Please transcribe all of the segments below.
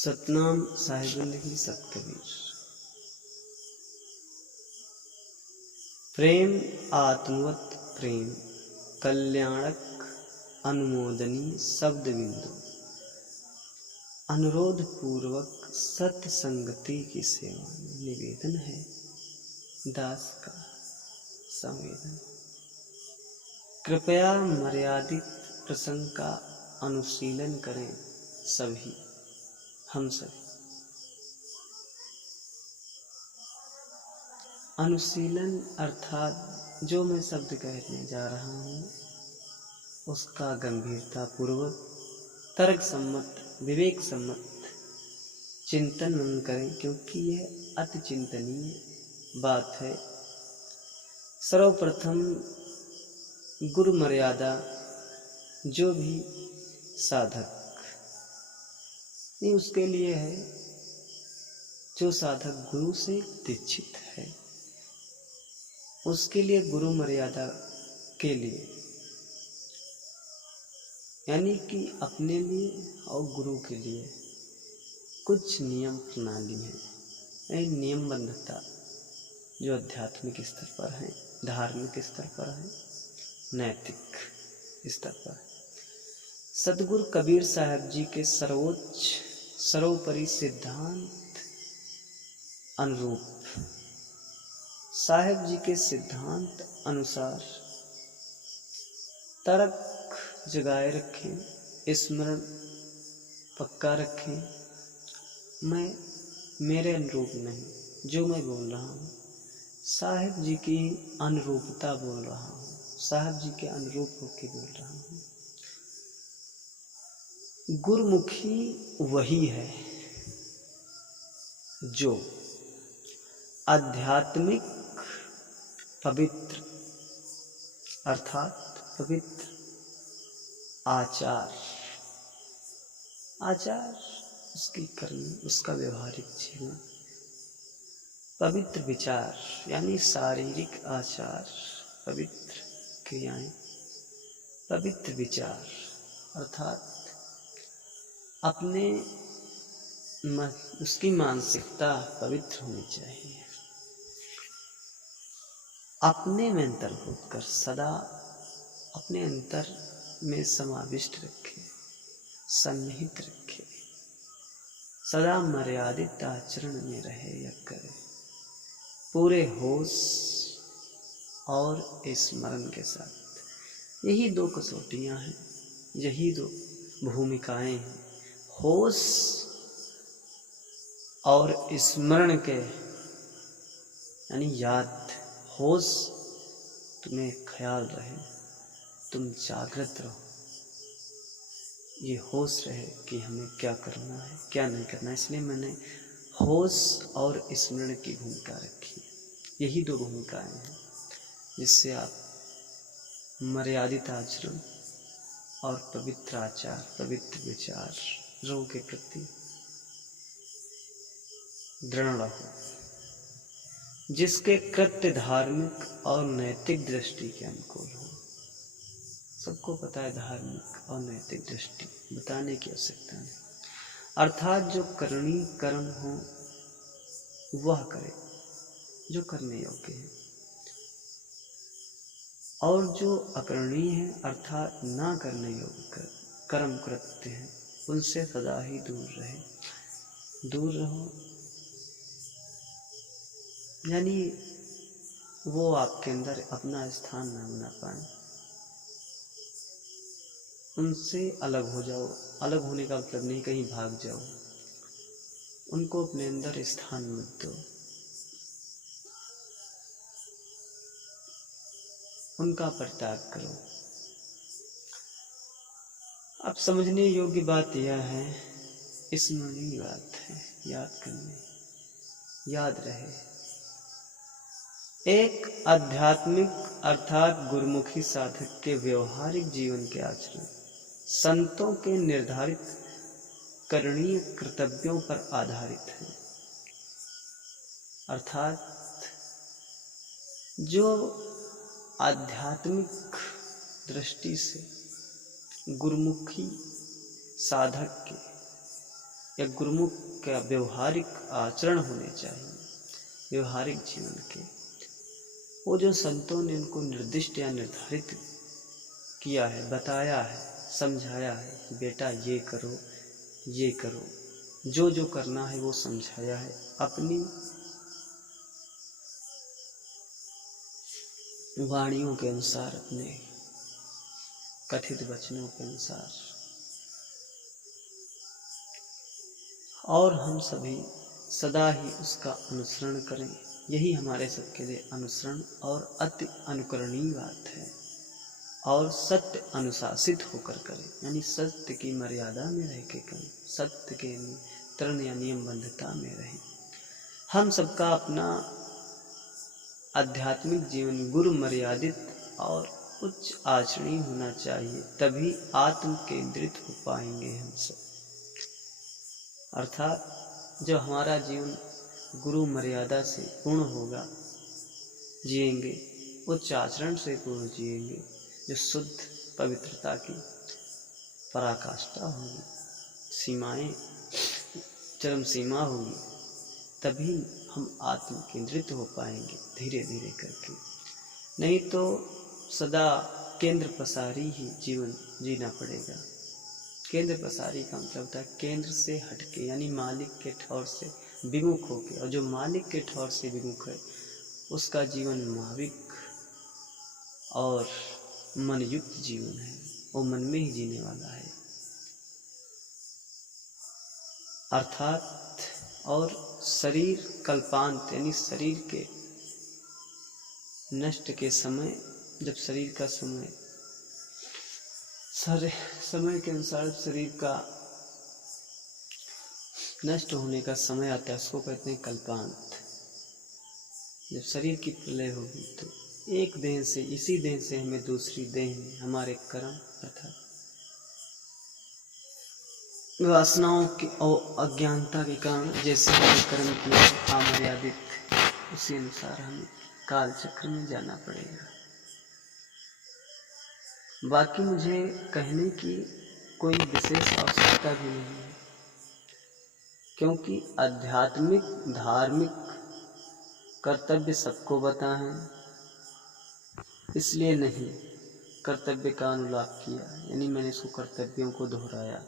सतनाम साहिब जिंदगी सतकबीर। प्रेम आत्मवत प्रेम कल्याणक अनुमोदनी शब्द बिंदु, अनुरोध पूर्वक सत्संगति की सेवा में निवेदन है दास का संवेदन। कृपया मर्यादित प्रसंग का अनुशीलन करें सभी, हम सभी। अनुशीलन अर्थात जो मैं शब्द कहने जा रहा हूँ उसका गंभीरता पूर्वक तर्क सम्मत विवेक सम्मत चिंतन मन करें, क्योंकि यह अति चिंतनीय बात है। सर्वप्रथम गुरु मर्यादा जो भी साधक नहीं उसके लिए है, जो साधक गुरु से दीक्षित है उसके लिए गुरु मर्यादा के लिए, यानी कि अपने लिए और गुरु के लिए कुछ नियम प्रणाली है। नियमबद्धता जो आध्यात्मिक स्तर पर है, धार्मिक स्तर पर है, नैतिक स्तर पर है। सतगुरु कबीर साहब जी के सर्वोच्च सर्वोपरि सिद्धांत अनुरूप साहब जी के सिद्धांत अनुसार तर्क जगाए रखें, स्मरण पक्का रखें। मैं मेरे अनुरूप नहीं, जो मैं बोल रहा हूँ साहब जी की अनुरूपता बोल रहा हूँ, साहब जी के अनुरूप होकर बोल रहा हूँ। गुरुमुखी वही है जो आध्यात्मिक पवित्र अर्थात पवित्र आचार उसकी करनी, उसका व्यवहारिक जीवन, पवित्र विचार यानी शारीरिक आचार, पवित्र क्रियाएं, पवित्र विचार अर्थात अपने उसकी मानसिकता पवित्र होनी चाहिए। अपने में अंतर्भूत कर सदा अपने अंतर में समाविष्ट रखे, सन्निहित रखे, सदा मर्यादित आचरण में रहे या करे, पूरे होश और स्मरण के साथ। यही दो कसौटियां हैं, यही दो भूमिकाएं हैं, होश और स्मरण के, यानी याद। होश तुम्हें ख्याल रहे, तुम जागृत रहो, ये होश रहे कि हमें क्या करना है क्या नहीं करना है। इसलिए मैंने होश और स्मरण की भूमिका रखी है। यही दो भूमिकाएं हैं जिससे आप मर्यादित आचरण और पवित्र आचार, पवित्र विचारों के प्रति दृढ़ रहो, जिसके कृत्य धार्मिक और नैतिक दृष्टि के अनुकूल हो। सबको पता है धार्मिक और नैतिक दृष्टि, बताने की आवश्यकता नहीं। अर्थात जो करणीय कर्म हो वह करे जो करने योग्य है, और जो अकरणीय है अर्थात ना करने योग्य कर्म कृत्य हैं उनसे सदा ही दूर रहो। यानी वो आपके अंदर अपना स्थान न बना पाए, उनसे अलग हो जाओ। अलग होने का मतलब नहीं कहीं भाग जाओ, उनको अपने अंदर स्थान मत दो, उनका परित्याग करो। अब समझने योग्य बात यह है, स्मरणीय बात है, याद करने, याद रहे। एक आध्यात्मिक अर्थात गुरुमुखी साधक के व्यवहारिक जीवन के आचरण संतों के निर्धारित करणीय कर्तव्यों पर आधारित है। अर्थात जो आध्यात्मिक दृष्टि से गुरुमुखी साधक के या गुरुमुख का व्यवहारिक आचरण होने चाहिए, व्यवहारिक जीवन के। वो जो संतों ने उनको निर्दिष्ट या निर्धारित किया है, बताया है, समझाया है कि बेटा ये करो, ये करो, जो जो करना है वो समझाया है, अपनी वाणियों के अनुसार, अपने कथित वचनों के अनुसार। और हम सभी सदा ही उसका अनुसरण करें, यही हमारे सबके लिए अनुसरण और अति अनुकरणीय बात है। और सत्य अनुशासित होकर करें, यानी सत्य की मर्यादा में रह के करें, सत्य के तरण या नियमबद्धता में रहें। हम सबका अपना आध्यात्मिक जीवन गुरु मर्यादित और उच्च आचरणीय होना चाहिए, तभी आत्म केंद्रित हो पाएंगे हम सब। अर्थात जो हमारा जीवन गुरु मर्यादा से पूर्ण होगा, जिएंगे, उच्च आचरण से पूर्ण जिएंगे, जो शुद्ध पवित्रता की पराकाष्ठा होगी, सीमाएं, चरम सीमा होगी, तभी हम आत्म केंद्रित हो पाएंगे धीरे धीरे करके। नहीं तो सदा केंद्र पसारी ही जीवन जीना पड़ेगा। केंद्र पसारी का मतलब होता है केंद्र से हटके, यानी मालिक के ठौर से विमुख होके। और जो मालिक के ठौर से विमुख है उसका जीवन माविक और मनयुक्त जीवन है, वो मन में ही जीने वाला है अर्थात। और शरीर कल्पांत, यानी शरीर के नष्ट के समय, जब शरीर का समय के अनुसार शरीर का नष्ट होने का समय आता है, उसको कहते हैं कल्पांत। जब शरीर की प्रलय होगी तो एक देह से, इसी देह से हमें दूसरी देह में हमारे कर्म अर्थात वासनाओं की और अज्ञानता के कारण जैसे हमने कर्म किया अमर्यादित, उसी अनुसार हमें काल चक्र में जाना पड़ेगा। बाकी मुझे कहने की कोई विशेष आवश्यकता भी नहीं है, क्योंकि आध्यात्मिक धार्मिक कर्तव्य सबको बता है, इसलिए नहीं कर्तव्य का अनुलाप किया, यानी मैंने इसको कर्तव्यों को दोहराया।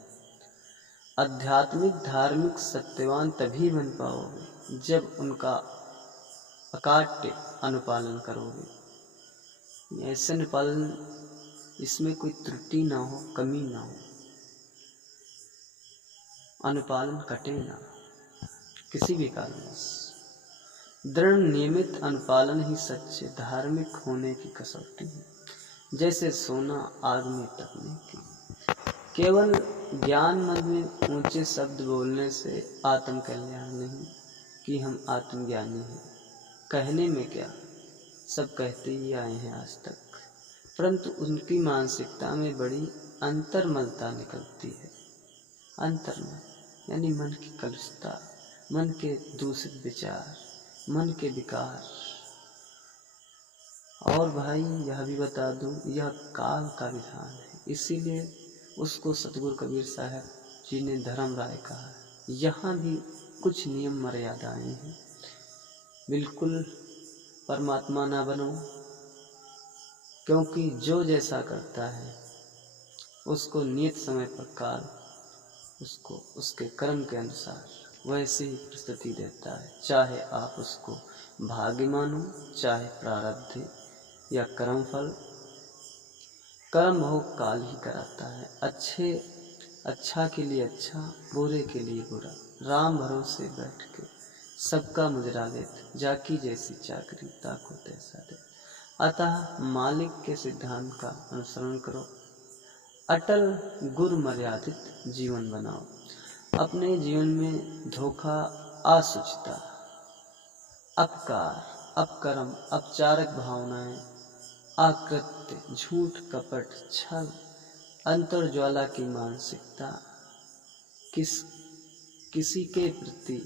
आध्यात्मिक धार्मिक सत्यवान तभी बन पाओगे जब उनका अकाट्य अनुपालन करोगे। ऐसे अनुपालन इसमें कोई त्रुटि ना हो, कमी ना हो, अनुपालन कटे ना किसी भी कारण से। दृढ़ नियमित अनुपालन ही सच्चे धार्मिक होने की कसौटी है, जैसे सोना आग में तपने की। केवल ज्ञान मन में ऊंचे शब्द बोलने से आत्म कल्याण नहीं कि हम आत्मज्ञानी हैं। कहने में क्या, सब कहते ही आए हैं आज तक, परंतु उनकी मानसिकता में बड़ी अंतर्मलता निकलती है। अंतर्मल यानी मन की कलुषता, मन के दूषित विचार, मन के विकार। और भाई यह भी बता दूं, यह काल का विधान है, इसीलिए उसको सतगुरु कबीर साहब जी ने धर्म राय कहा है। यहाँ भी कुछ नियम मर्यादाएं हैं, बिल्कुल परमात्मा ना बनो, क्योंकि जो जैसा करता है उसको नियत समय पर काल उसको उसके कर्म के अनुसार वैसे ही प्रस्तुति देता है। चाहे आप उसको भाग्य मानो, चाहे प्रारब्ध या कर्मफल, कर्म भोग काल ही कराता है। अच्छा के लिए अच्छा, बुरे के लिए बुरा। राम भरोसे बैठ के सबका मुजरा लेत, जाकी जैसी चाकरी ताको तैसा दे। अतः मालिक के सिद्धांत का अनुसरण करो, अटल गुरु मर्यादित जीवन बनाओ। अपने जीवन में धोखा, असुचिता, अपकार, अपकर्म, अपचारक भावनाएं, आकृत्य, झूठ, कपट, छल, अंतर्ज्वाला की मानसिकता, किसी के प्रति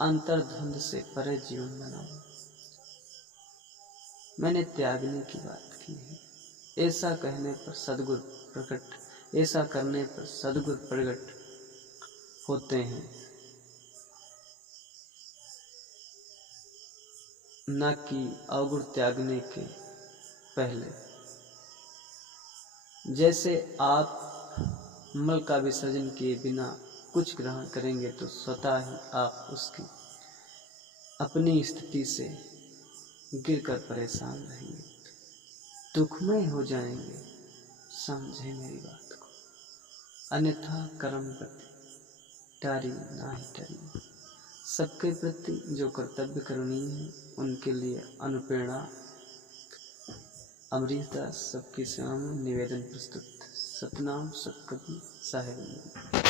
अंतर्द्वंद से परे जीवन बनाओ। मैंने त्यागने की बात की है। ऐसा कहने पर सद्गुरु प्रकट, ऐसा करने पर सद्गुरु प्रकट होते हैं, न कि अवगुण त्यागने के पहले। जैसे आप मल का विसर्जन किए बिना कुछ ग्रहण करेंगे तो स्वतः ही आप उसकी अपनी स्थिति से गिरकर परेशान रहेंगे, दुखमय हो जाएंगे। समझे मेरी बात को, अन्यथा कर्म गति टारी नाही टरी। सबके प्रति जो कर्तव्य करनी है उनके लिए अनुप्रेरणा अमरीश दास सबकी सेवा में निवेदन प्रस्तुत। सतनाम सतकबीर साहिब।